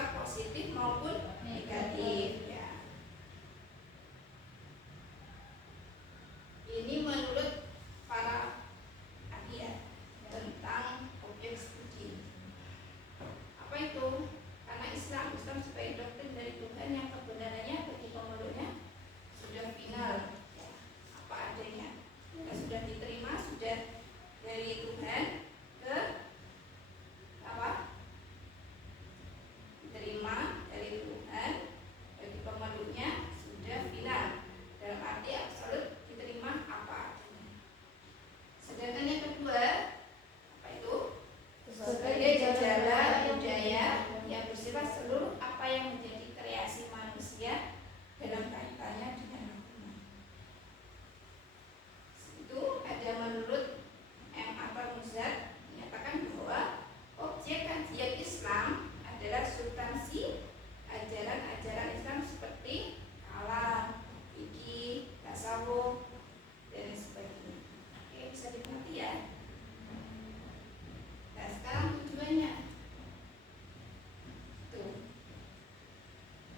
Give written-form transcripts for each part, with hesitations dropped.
bersifat positif maupun negatif ya. Ini menurut para ahli ya, tentang objek studi. Apa itu? Karena Islam sebagai doktrin dari Tuhan yang kebenarannya bagi pemeluknya sudah final ya, apa adanya dan sudah diterima, sudah dari Tuhan ke apa? Diterima dari Tuhan bagi pemeluknya sudah final, dalam arti absolut diterima apa adanya. Sedangkan yang kedua apa itu? Sebagai gejala budaya yang bersifat seluruh apa yang menjadi kreasi manusia dalam kaitannya dengan agama. Itu ada menurut M. Atta Muzad menyatakan bahwa objek kajian Islam adalah substansi ajaran-ajaran Islam seperti kalam, fikih, tasawuf dan sebagainya. Oke, bisa dimengerti ya. Nah, sekarang tujuannya.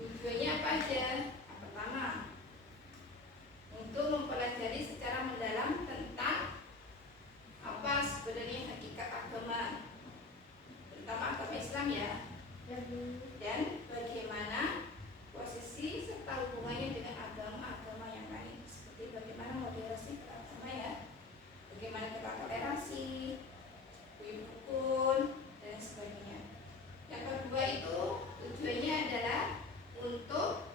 Tujuannya apa aja? Yang pertama, untuk mempelajari secara mendalam tentang apa sebenarnya hakikat agama, terutama agama Islam ya, dan bagaimana posisi serta hubungannya dengan agama-agama yang lain, seperti bagaimana moderasi beragama ya, bagaimana kita toleransi, rukun dan sebagainya. Yang kedua itu tujuannya adalah untuk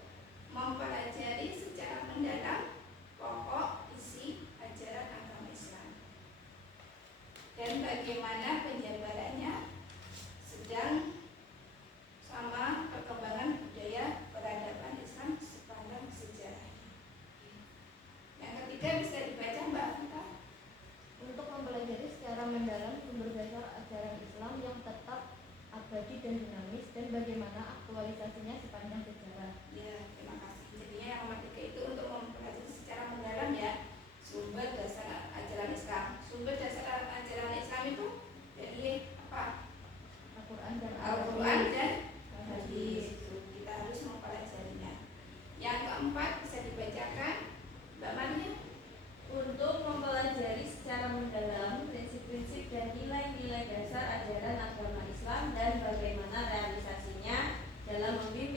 mempelajari secara mendalam pokok isi ajaran agama Islam dan bagaimana penjabarannya sedang sama perkembangan budaya peradaban Islam sepanjang sejarahnya. Yang ketiga bisa dibaca Mbak Vita. Untuk mempelajari secara mendalam sumber dasar ajaran Islam yang tetap abadi dan dinamis dan bagaimana aktualisasinya sepanjang sejarah. Ya, terima kasih. Jadinya yang nomor 3 itu untuk mempelajari secara mendalam ya sumber dasar ajaran Islam. Sumber dasar ajaran Islam itu dari apa? Al-Quran dan hadis. Kita harus mempelajarinya. Yang keempat bisa dibacakan Mbak Maria. Untuk mempelajari secara mendalam prinsip-prinsip dan nilai-nilai dasar ajaran agama Islam dan bagaimana realisasinya dalam membimbing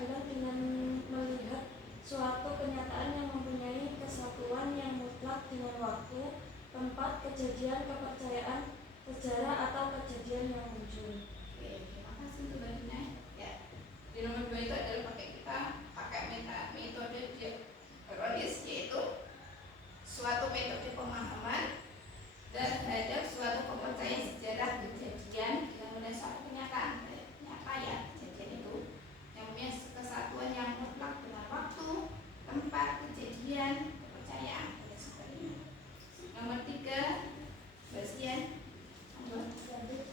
keadilan dengan melihat suatu kenyataan yang mempunyai kesatuan yang mutlak dengan waktu, tempat, kejadian, kepercayaan, sejarah atau kejadian yang muncul. Oke, terima kasih untuk bagiannya. Ya, di nomor 2 itu adalah pakai metode diakronis, yaitu suatu metode pemahaman terhadap suatu kepercayaan sejarah kejadian yang berdasarkan kenyataan nyata ya kejadian itu yang punya kesatuan yang mutlak dengan waktu, tempat, kejadian, kepercayaan dan sebagainya. Nomor 3, Bastian. Yang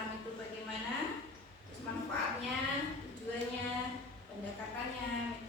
Islam itu bagaimana, terus manfaatnya, tujuannya, pendekatannya,